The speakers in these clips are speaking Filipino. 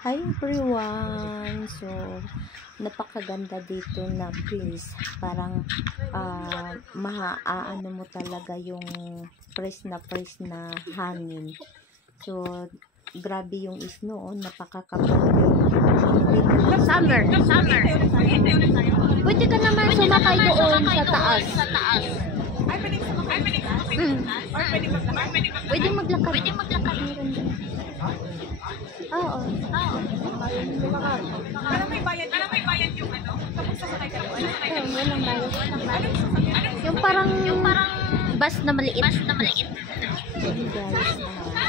Hi everyone! So, napakaganda dito na breeze. Parang maaano mo talaga yung fresh na hangin. So, grabe yung snow. Napakakapal. Summer. Pwede ka naman sumakay doon sa taas. Pwede maglakad. Meron din. Oo. Parang may bayad yung ano? Kapag sasakay ka doon. Walang bayad. Yung parang bus na maliit. Guys,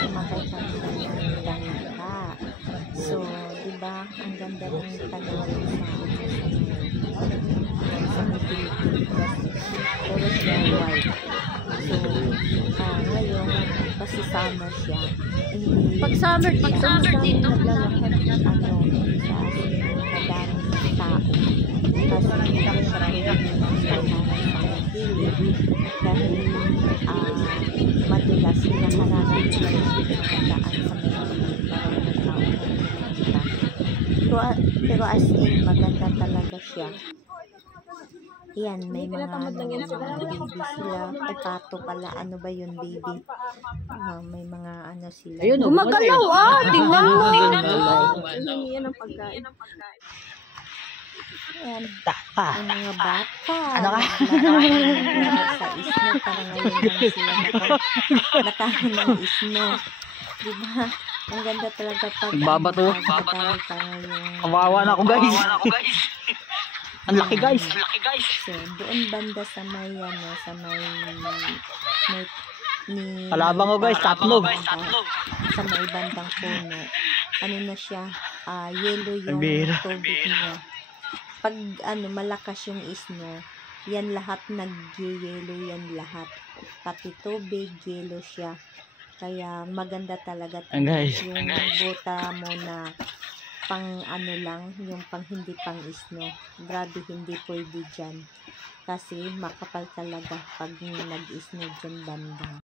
sumakay kami ng bangka. So, diba, ang ganda ng tanawin sa Pilipinas. Puro siya white. So, ngayon, kasi summer siya. Pag summer dito. Madaming tao. Kasi nakasarili dahil madulas hinaharapin sila yung daan sa mga pero as in maganda talaga siya. Yan, may mga baby sila. Ay, pato pala. Ano ba yun, baby? May mga ano sila. Ayun, gumagalaw tingnan mo. Yan ang pagkain. Yan. Ang mga bata. Ano ka? Sa isno. Parang ngayon lang sila nakain ng isno. Diba? Ang ganda talaga pag babato. Kawawa na ako, guys. Ang laki, guys. So, doon banda sa may sa may ni Kalabang ko, guys. Tatlog. sa may bandang puno. Ano na siya? Yellow yung tubig niya. Pag malakas yung isno, yan lahat nag-yellow yan lahat. Pati tubig, yellow siya. Kaya maganda talaga yung buta mo na pang lang, yung pang hindi pang isno. Grabe, hindi pwede dyan. Kasi makapal talaga pag nag-isno dyan banda.